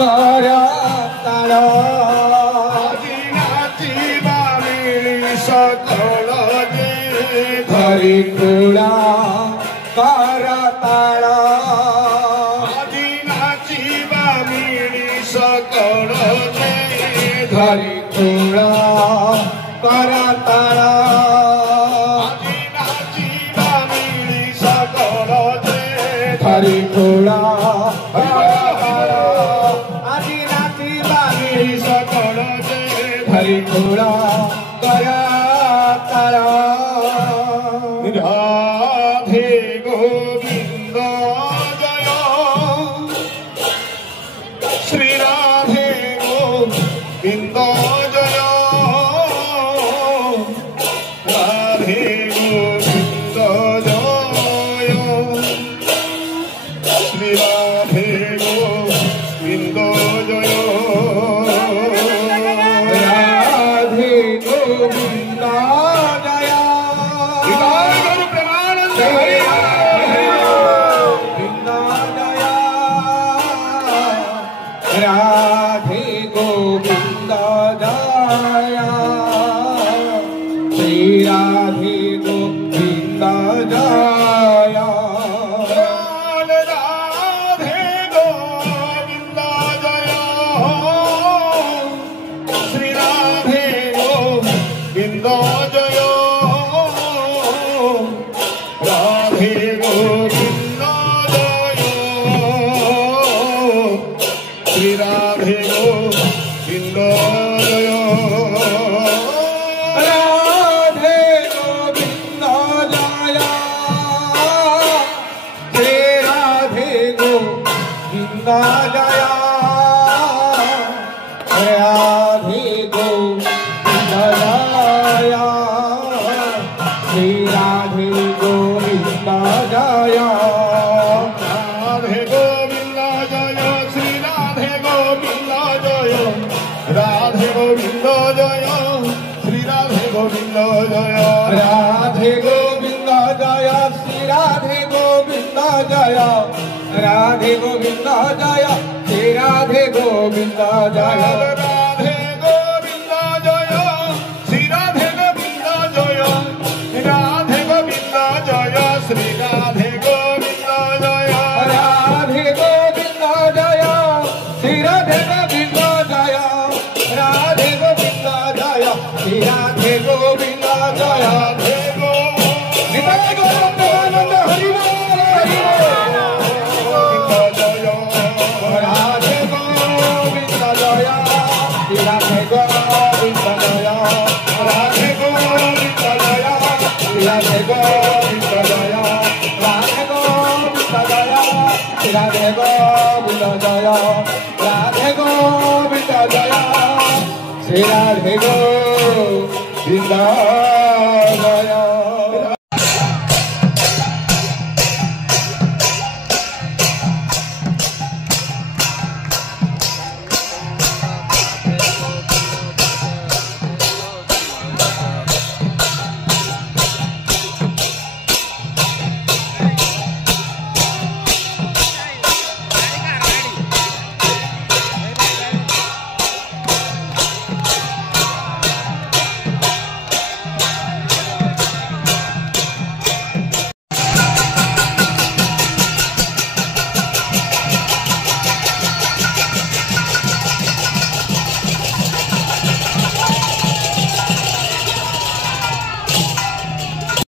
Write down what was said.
करताल आजी नाचिबा मिली सकल जे धरी कूला करताल आजी नाचिबा मिली सकल जे धरी कूला करताल आजी नाचिबा मिली सकल जे धरी कूला आजी नाचिबा मिली सकल जे धरी कूला करताल राधे गोविंद जय श्री राधे गोविंद जय राधे गोविंद जय श्री राधे गोविंद जय राधे गोविंद जय राधे गोविंद जय श्री राधे गोविंद जय राधे गोविंद जय श्री राधे गोविंद जय राधे गोविंद जय श्री राधे गोविंद जय राधे गोविंद जय श्री राधे गोविंद जय राधे गोविंद जय श्री राधे गोविंद जय राधे गोविंद जय श्री राधे गोविंद जय राधे गोविंद जय श्री राधे गोविंद जय राधे गोविंद जय श्री राधे गोविंद जय राधे गोविंद जय श्री राधे गोविंद जय राधे गोविंद जय श्री राधे गोविंद जय राधे गोविंद जय श्री राधे गोविंद जय राधे गोविंद जय श्री राधे गोविंद जय राधे गोविंद जय श्री राधे गोविंद जय राधे गोविंद हरि बोल हरि बोल राधे गोविंद जय श्री राधे गोविंद जय राधे गोविंद जय श्री राधे गोविंद जय राधे गोविंद जय श्री राधे गोविंद जय राधे गोविंद जय श्री राधे गोविंद